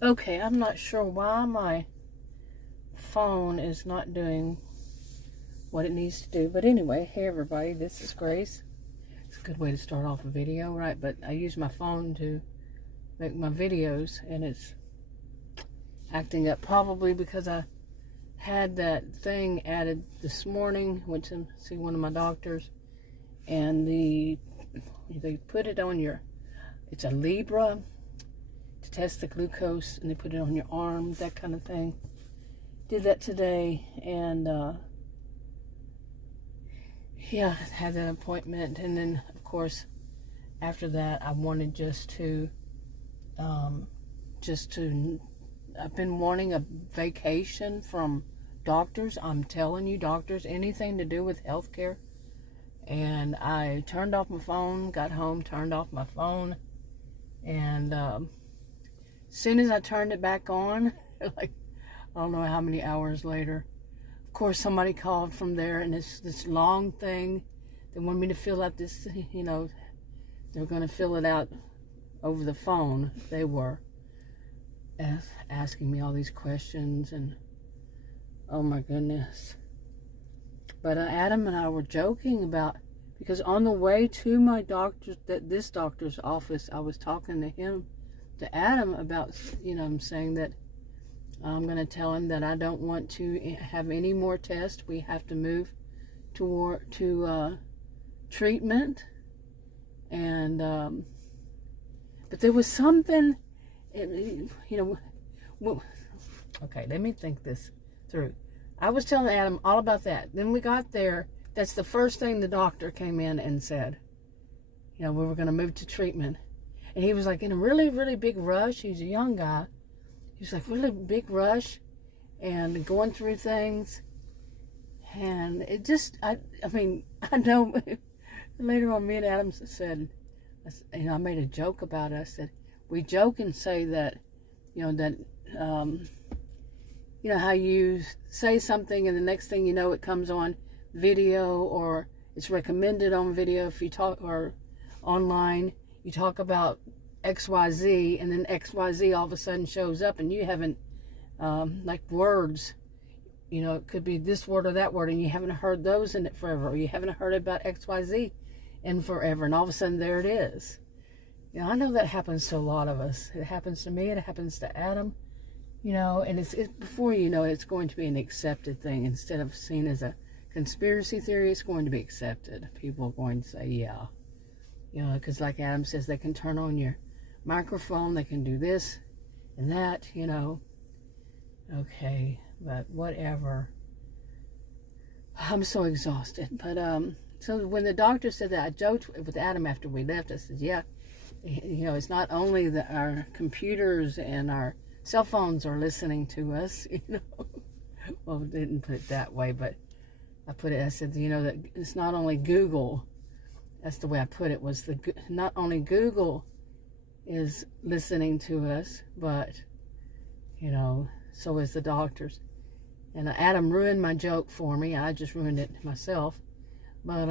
Okay, I'm not sure why my phone is not doing what it needs to do. But anyway, hey everybody, this is Grace. It's a good way to start off a video, right? But I use my phone to make my videos, and it's acting up probably because I had that thing added this morning. Went to see one of my doctors, and they put it on your, it's a Libra to test the glucose, and they put it on your arm, that kind of thing. Did that today, and yeah, had that appointment. And then of course after that I wanted I've been wanting a vacation from doctors. I'm telling you, doctors, anything to do with healthcare. And I turned off my phone, got home, turned off my phone, and as soon as I turned it back on, like I don't know how many hours later, of course somebody called from there, and it's this long thing. They wanted me to fill out this, they're going to fill it out over the phone. They were asking me all these questions, and oh my goodness. But Adam and I were joking about, because on the way to my this doctor's office, I was talking to Adam about, I'm saying that I'm going to tell him that I don't want to have any more tests. We have to move to treatment. And but there was something, okay, let me think this through. I was telling Adam all about that. Then we got there. That's the first thing the doctor came in and said. We were going to move to treatment. And he was like in a really, really big rush. He's a young guy. He was like really big rush and going through things. And it just, I know later on me and Adam said, I made a joke about it. I said, we joke and say that, how you say something and the next thing you know it comes on video, or it's recommended on video. If you talk, or online, you talk about XYZ, and then XYZ all of a sudden shows up, and you haven't, like words, it could be this word or that word, and you haven't heard those in it forever, or you haven't heard about XYZ in forever, and all of a sudden there it is. I know that happens to a lot of us. It happens to me, it happens to Adam, and it's before you know it, it's going to be an accepted thing. Instead of seen as a conspiracy theory, it's going to be accepted. People are going to say, yeah. Because like Adam says, they can turn on your microphone, they can do this and that, Okay, but whatever. I'm so exhausted. But so when the doctor said that, I joked with Adam after we left. I said, yeah, it's not only that our computers and our cell phones are listening to us, Well, I didn't put it that way, but I said, that it's not only Google. That's the way I put it, was not only Google is listening to us, but, so is the doctors. And Adam ruined my joke for me. I just ruined it myself. But,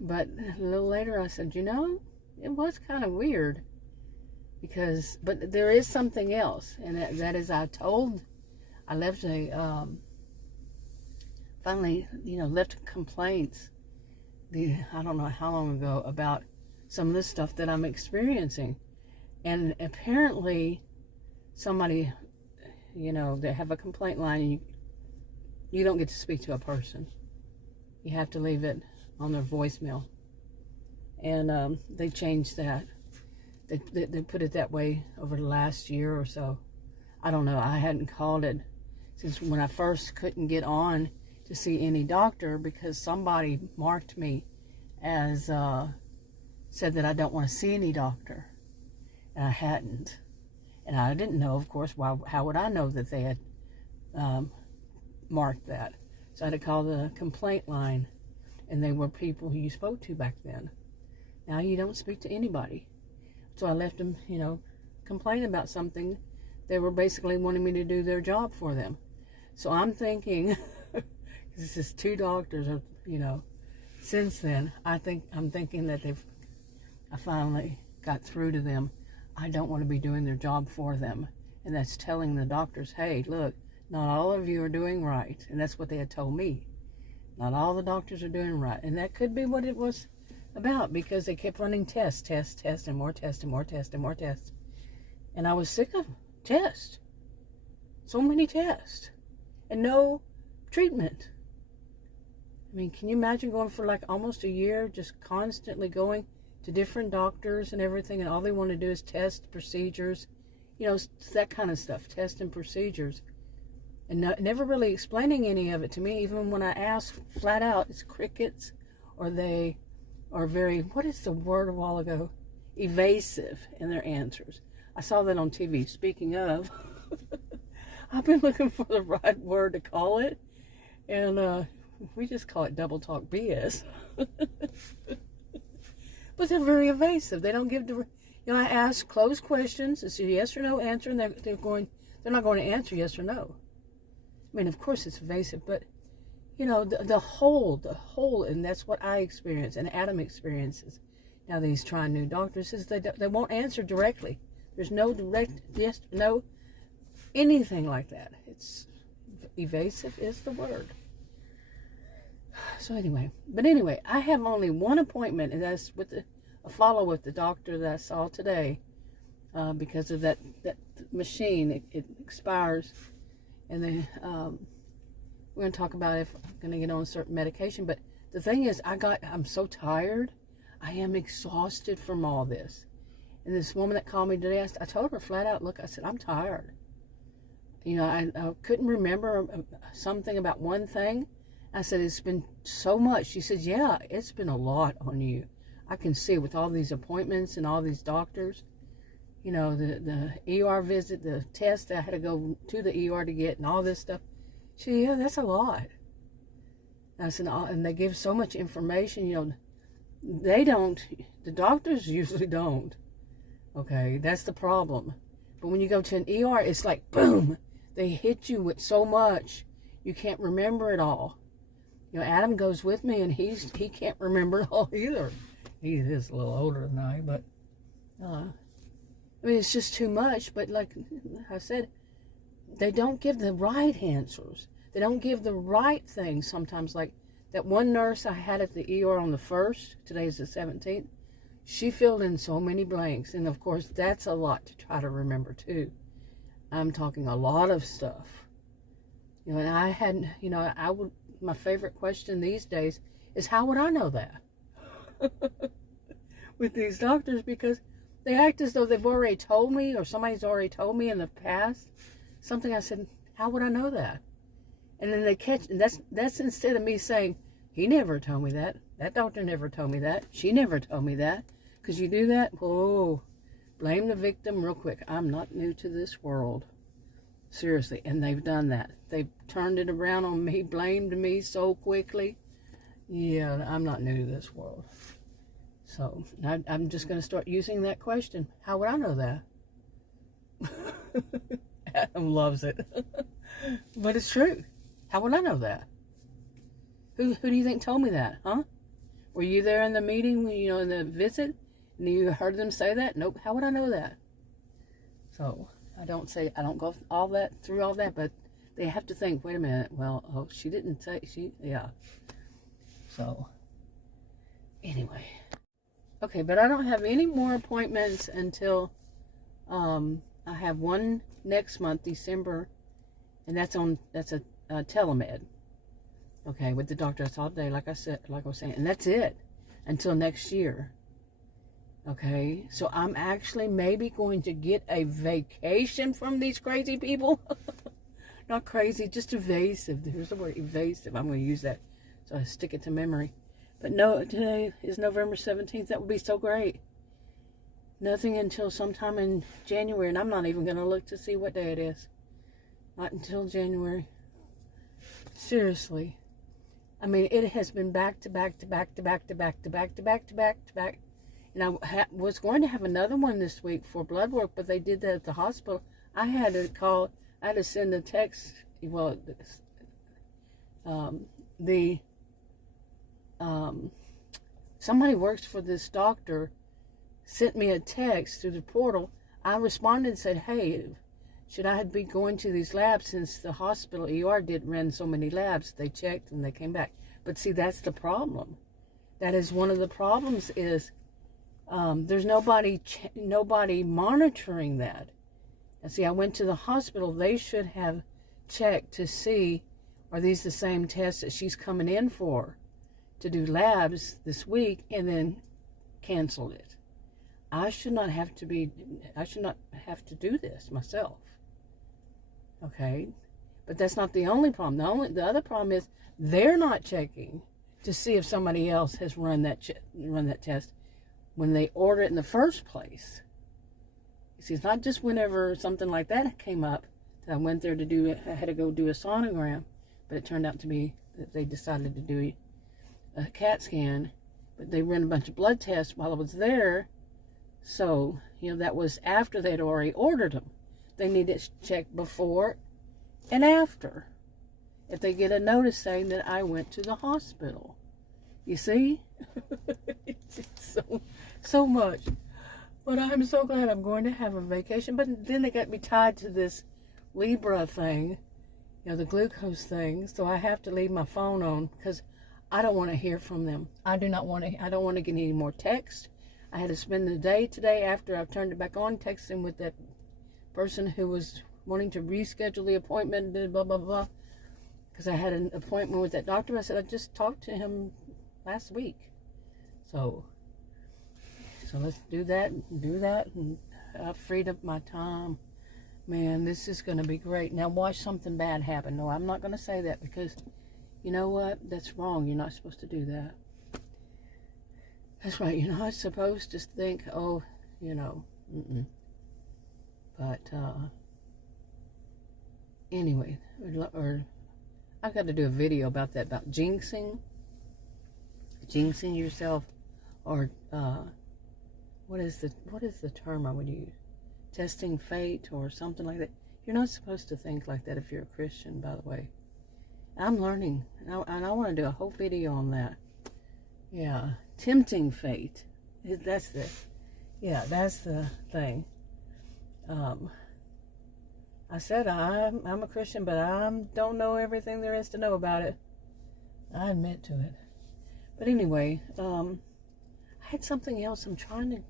but a little later I said, it was kind of weird. But there is something else. And that is, I left finally, left complaints. I don't know how long ago, about some of the stuff that I'm experiencing. And apparently somebody, they have a complaint line, and you don't get to speak to a person. You have to leave it on their voicemail. And they changed that. They put it that way over the last year or so. I don't know. I hadn't called it since when I first couldn't get on to see any doctor, because somebody marked me as said that I don't want to see any doctor, and I hadn't. And I didn't know, of course. How would I know that they had marked that? So I had to call the complaint line, and they were people who you spoke to back then. Now you don't speak to anybody. So I left them, complain about something. They were basically wanting me to do their job for them. So I'm thinking, this is 2 doctors, since then, I'm thinking that I finally got through to them. I don't want to be doing their job for them. And that's telling the doctors, hey, look, not all of you are doing right. And that's what they had told me. Not all the doctors are doing right. And that could be what it was about, because they kept running tests, and more tests, and more tests, and more tests. And I was sick of tests. So many tests. And no treatment. I mean, can you imagine going for like almost a year, just constantly going to different doctors and everything, and all they want to do is test procedures, that kind of stuff, test and procedures, and never really explaining any of it to me. Even when I ask flat out, it's crickets, or they are very, what is the word a while ago? Evasive in their answers. I saw that on TV. Speaking of, I've been looking for the right word to call it, and we just call it double talk BS. But they're very evasive. They don't give the, I ask closed questions. It's a yes or no answer, and they're not going to answer yes or no. I mean, of course it's evasive, but the whole, and that's what I experience, and Adam experiences. Now these trying new doctors is they won't answer directly. There's no direct yes, no, anything like that. It's evasive is the word. So anyway, I have only one appointment, and that's with a follow with the doctor that I saw today, because of that machine. It expires, and then we're going to talk about if I'm going to get on a certain medication. But the thing is, I'm so tired. I am exhausted from all this. And this woman that called me today, I told her flat out, look, I said, I'm tired. I couldn't remember something about one thing. I said, it's been so much. She said, yeah, it's been a lot on you. I can see with all these appointments and all these doctors, the ER visit, the test I had to go to the ER to get, and all this stuff. She said, yeah, that's a lot. I said, and they give so much information, they don't, the doctors usually don't. Okay, that's the problem. But when you go to an ER, it's like, boom, they hit you with so much, you can't remember it all. Adam goes with me, and he can't remember it all either. He is a little older than I, but I mean, it's just too much. But like I said, they don't give the right answers. They don't give the right things sometimes. Like that one nurse I had at the ER on the 1st, today's the 17th, she filled in so many blanks. And of course, that's a lot to try to remember too. I'm talking a lot of stuff. And I hadn't, my favorite question these days is, how would I know that? With these doctors, because they act as though they've already told me, or somebody's already told me in the past something. I said, how would I know that? And then they catch, and that's instead of me saying, he never told me that. That doctor never told me that. She never told me that. Because you do that, whoa, blame the victim real quick. I'm not new to this world. Seriously, and they've done that. They've turned it around on me, blamed me so quickly. Yeah, I'm not new to this world. So I'm just going to start using that question. How would I know that? Adam loves it. But it's true. How would I know that? Who do you think told me that, huh? Were you there in the meeting, in the visit, and you heard them say that? Nope. How would I know that? So I don't go through all that, but they have to think, wait a minute, well, she didn't say, yeah. So, anyway. Okay, but I don't have any more appointments until, I have one next month, December, and that's a telemed. Okay, with the doctor I saw today, like I was saying, and that's it until next year. Okay, so I'm actually maybe going to get a vacation from these crazy people. Not crazy, just evasive. There's the word, evasive. I'm going to use that so I stick it to memory. But no, today is November 17th. That would be so great. Nothing until sometime in January, and I'm not even going to look to see what day it is. Not until January. Seriously. I mean, it has been back to back to back to back to back to back to back to back to back. And I was going to have another one this week for blood work, but they did that at the hospital. I had to send a text. Well, somebody works for this doctor sent me a text through the portal. I responded and said, hey, should I be going to these labs since the hospital ER did run so many labs? They checked and they came back. But see, that's the problem. That is one of the problems is there's nobody monitoring that. And see, I went to the hospital. They should have checked to see, are these the same tests that she's coming in for to do labs this week, and then canceled it. I should not have to do this myself. Okay? But that's not the only problem. The other problem is they're not checking to see if somebody else has run that test when they order it in the first place. You see, it's not just whenever something like that came up that I went there to do it. I had to go do a sonogram, but it turned out to be that they decided to do a CAT scan, but they ran a bunch of blood tests while I was there. So, that was after they'd already ordered them. They need to check before and after if they get a notice saying that I went to the hospital. You see? It's so much. But I'm so glad I'm going to have a vacation. But then they got me tied to this Libra thing, the glucose thing. So I have to leave my phone on because I don't want to hear from them. I don't want to get any more text. I had to spend the day today after I turned it back on texting with that person who was wanting to reschedule the appointment, blah, blah, blah. Because I had an appointment with that doctor. I said, I just talked to him last week. So let's do that, and I freed up my time. Man, this is going to be great. Now watch something bad happen. No, I'm not going to say that because you know what? That's wrong. You're not supposed to do that. That's right. You're not supposed to think, oh, But anyway, or I've got to do a video about that, about jinxing yourself, or what is the term I would use? Testing fate or something like that. You're not supposed to think like that if you're a Christian, by the way. I'm learning, and I want to do a whole video on that. Yeah, tempting fate. That's the thing. I said I'm a Christian, but I don't know everything there is to know about it. I admit to it. But anyway, I had something else. I'm trying to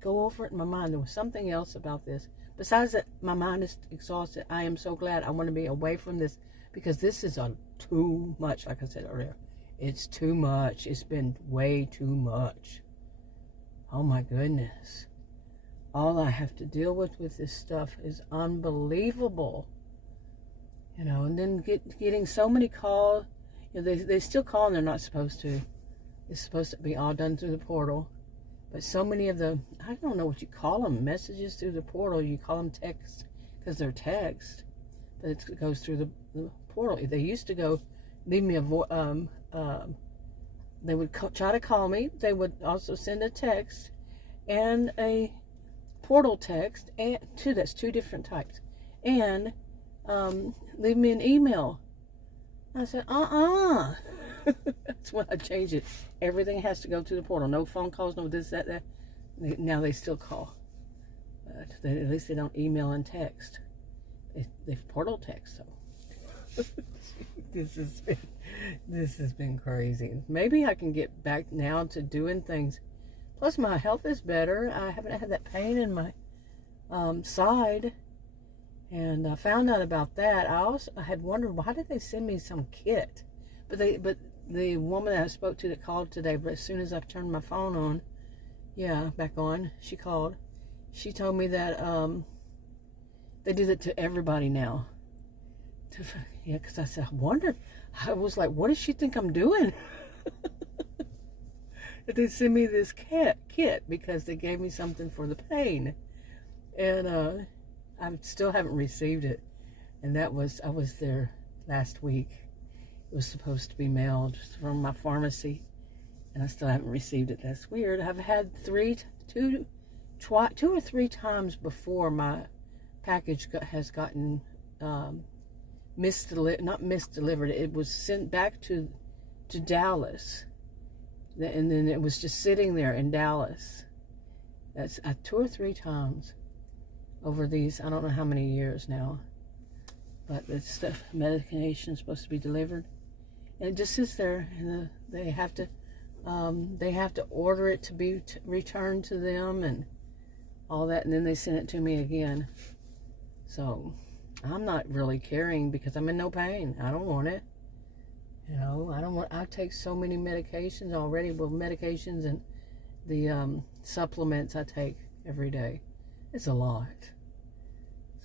go over it in my mind. There was something else about this. Besides that, my mind is exhausted. I am so glad. I want to be away from this because this is too much. Like I said earlier, it's too much. It's been way too much. Oh my goodness. All I have to deal with this stuff is unbelievable. And then getting so many calls. They still call and they're not supposed to. It's supposed to be all done through the portal. But so many of the, I don't know what you call them, messages through the portal. You call them text because they're text. But it goes through the portal. They used to go, leave me they would try to call me. They would also send a text and a portal text, and that's two different types, and leave me an email. I said, That's when I changed it. Everything has to go to the portal. No phone calls, no this, that. Now they still call. But at least they don't email and text. They portal text, so. This has been crazy. Maybe I can get back now to doing things. Plus, my health is better. I haven't had that pain in my side. And I found out about that. I had wondered, why did they send me some kit? But the woman that I spoke to that called today, but as soon as I turned my phone on, back on, she called. She told me that they do that to everybody now. Because I said, I was like, what does she think I'm doing? They sent me this kit because they gave me something for the pain. And I still haven't received it. And I was there last week. It was supposed to be mailed from my pharmacy. And I still haven't received it. That's weird. I've had two or three times before my package has gotten not misdelivered. It was sent back to Dallas. And then it was just sitting there in Dallas. That's 2 or 3 times. over these, I don't know how many years now. But the stuff, medication is supposed to be delivered. And it just sits there, and they have to order it to be returned to them and all that, and then they send it to me again. So I'm not really caring because I'm in no pain. I don't want it. You know, I take so many medications already. Well, medications and the supplements I take every day. It's a lot.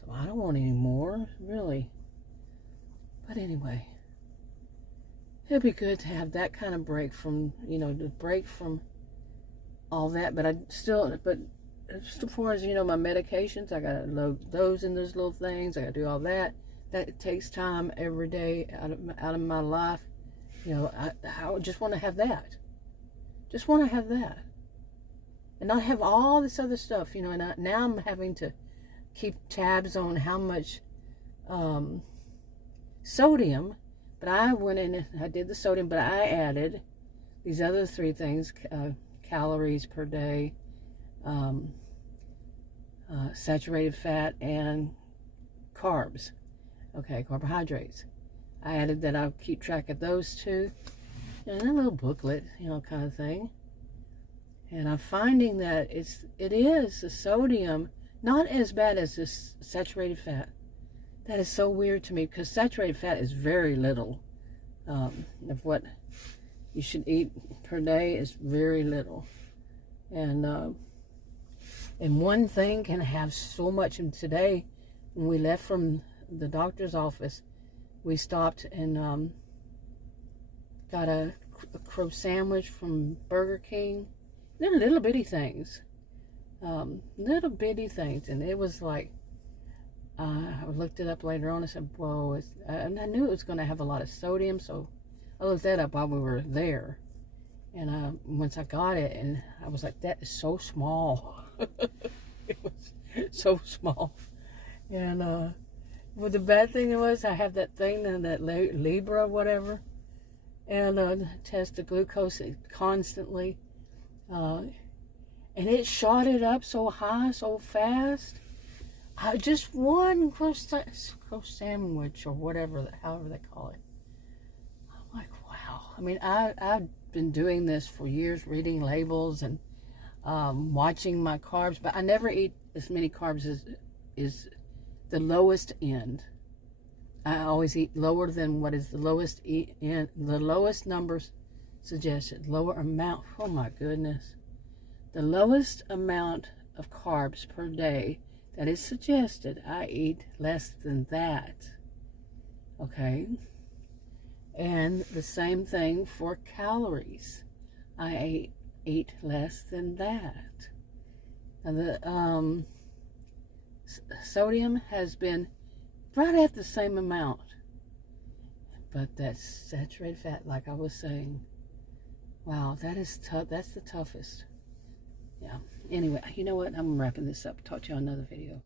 So I don't want any more, really. But anyway, it'd be good to have that kind of break from, you know, the break from all that. But but as far as, you know, my medications, I gotta load those in those little things. I gotta do all that. That takes time every day out of my life. You know, I just want to have that. Just want to have that. And not have all this other stuff, you know. And now I'm having to keep tabs on how much sodium. But I went in and I did the sodium, but I added these other 3 things, calories per day, saturated fat, and carbs. Okay, carbohydrates. I added that. I'll keep track of those 2. And a little booklet, you know, kind of thing. And I'm finding that it is the sodium, not as bad as this saturated fat. That is so weird to me, because saturated fat is very little of what you should eat per day is very little. And one thing can have so much. And today, when we left from the doctor's office, we stopped and got a crow sandwich from Burger King. They're little bitty things. Little bitty things. And it was like, I looked it up later on. I said, whoa. And I knew it was going to have a lot of sodium, so I looked that up while we were there. And once I got it, and I was like, that is so small. It was so small. And well, the bad thing was, I have that thing, that Libra, whatever, and test the glucose constantly. And it shot it up so high, so fast. Just one crow sandwich, or whatever, however they call it. I'm like, wow. I mean, I've been doing this for years, reading labels and watching my carbs, but I never eat as many carbs as is the lowest end. I always eat lower than what is the lowest end, the lowest numbers suggested, lower amount. Oh my goodness. The lowest amount of carbs per day that is suggested, I eat less than that. Okay? And the same thing for calories. I eat less than that. And the sodium has been right at the same amount. But that saturated fat, like I was saying, wow, that is tough. That's the toughest. Yeah. Anyway, you know what? I'm wrapping this up. Talk to you on another video.